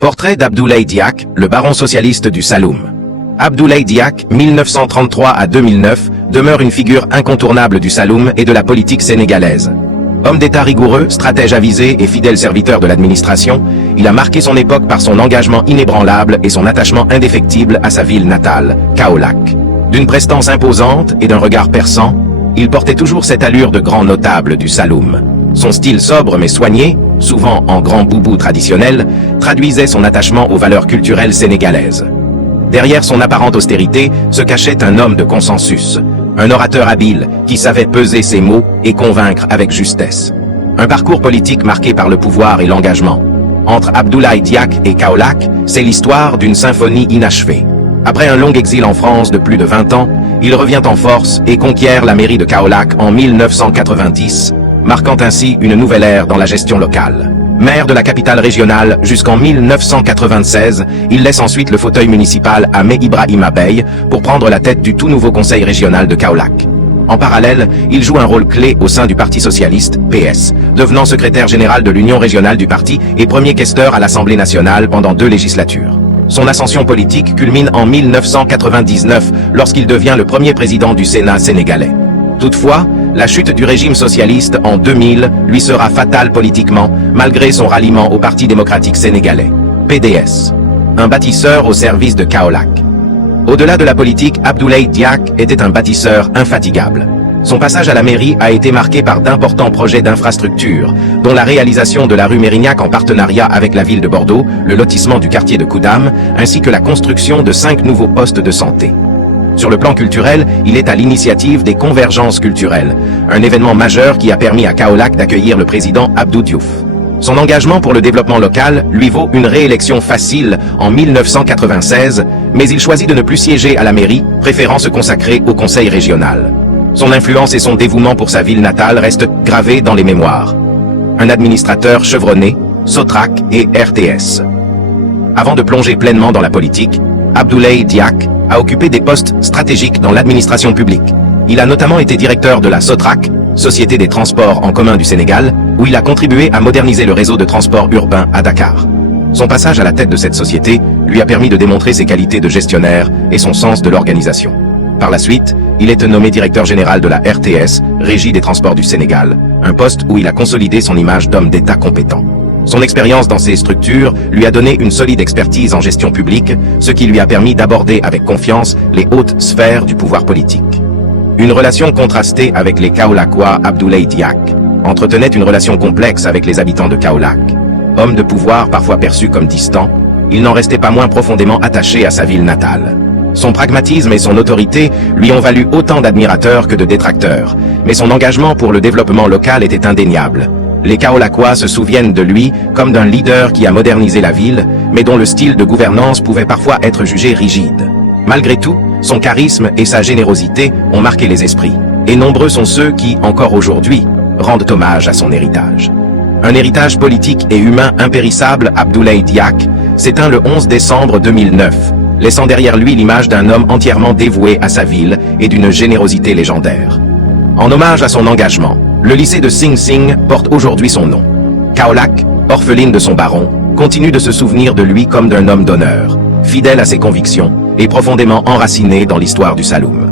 Portrait d'Abdoulaye Diack, le baron socialiste du Saloum. Abdoulaye Diack, 1933 à 2009, demeure une figure incontournable du Saloum et de la politique sénégalaise. Homme d'État rigoureux, stratège avisé et fidèle serviteur de l'administration, il a marqué son époque par son engagement inébranlable et son attachement indéfectible à sa ville natale, Kaolack. D'une prestance imposante et d'un regard perçant, il portait toujours cette allure de grand notable du Saloum. Son style sobre mais soigné, souvent en grand boubou traditionnel, traduisait son attachement aux valeurs culturelles sénégalaises. Derrière son apparente austérité se cachait un homme de consensus, un orateur habile qui savait peser ses mots et convaincre avec justesse. Un parcours politique marqué par le pouvoir et l'engagement. Entre Abdoulaye Diack et Kaolack, c'est l'histoire d'une symphonie inachevée. Après un long exil en France de plus de 20 ans, il revient en force et conquiert la mairie de Kaolack en 1990, marquant ainsi une nouvelle ère dans la gestion locale. Maire de la capitale régionale jusqu'en 1996, il laisse ensuite le fauteuil municipal à Mai Ibrahima Beye pour prendre la tête du tout nouveau conseil régional de Kaolack. En parallèle, il joue un rôle clé au sein du Parti socialiste, PS, devenant secrétaire général de l'Union régionale du parti et premier questeur à l'Assemblée nationale pendant 2 législatures. Son ascension politique culmine en 1999 lorsqu'il devient le premier président du Sénat sénégalais. Toutefois, la chute du régime socialiste en 2000 lui sera fatale politiquement, malgré son ralliement au Parti démocratique sénégalais, PDS, un bâtisseur au service de Kaolack. Au-delà de la politique, Abdoulaye Diack était un bâtisseur infatigable. Son passage à la mairie a été marqué par d'importants projets d'infrastructure, dont la réalisation de la rue Mérignac en partenariat avec la ville de Bordeaux, le lotissement du quartier de Koudam, ainsi que la construction de 5 nouveaux postes de santé. Sur le plan culturel, il est à l'initiative des Convergences culturelles, un événement majeur qui a permis à Kaolack d'accueillir le président Abdou Diouf. Son engagement pour le développement local lui vaut une réélection facile en 1996, mais il choisit de ne plus siéger à la mairie, préférant se consacrer au conseil régional. Son influence et son dévouement pour sa ville natale restent gravés dans les mémoires. Un administrateur chevronné, Sotrac et RTS. Avant de plonger pleinement dans la politique, Abdoulaye Diack a occupé des postes stratégiques dans l'administration publique. Il a notamment été directeur de la Sotrac, Société des transports en commun du Sénégal, où il a contribué à moderniser le réseau de transport urbain à Dakar. Son passage à la tête de cette société lui a permis de démontrer ses qualités de gestionnaire et son sens de l'organisation. Par la suite, il est nommé directeur général de la RTS, Régie des transports du Sénégal, un poste où il a consolidé son image d'homme d'État compétent. Son expérience dans ces structures lui a donné une solide expertise en gestion publique, ce qui lui a permis d'aborder avec confiance les hautes sphères du pouvoir politique. Une relation contrastée avec les Kaolackois, Abdoulaye Diack entretenait une relation complexe avec les habitants de Kaolack. Homme de pouvoir parfois perçu comme distant, il n'en restait pas moins profondément attaché à sa ville natale. Son pragmatisme et son autorité lui ont valu autant d'admirateurs que de détracteurs, mais son engagement pour le développement local était indéniable. Les Kaolackois se souviennent de lui comme d'un leader qui a modernisé la ville, mais dont le style de gouvernance pouvait parfois être jugé rigide. Malgré tout, son charisme et sa générosité ont marqué les esprits, et nombreux sont ceux qui, encore aujourd'hui, rendent hommage à son héritage. Un héritage politique et humain impérissable, Abdoulaye Diack s'éteint le 11 décembre 2009, laissant derrière lui l'image d'un homme entièrement dévoué à sa ville et d'une générosité légendaire. En hommage à son engagement, le lycée de Sing Sing porte aujourd'hui son nom. Kaolack, orpheline de son baron, continue de se souvenir de lui comme d'un homme d'honneur, fidèle à ses convictions et profondément enraciné dans l'histoire du Saloum.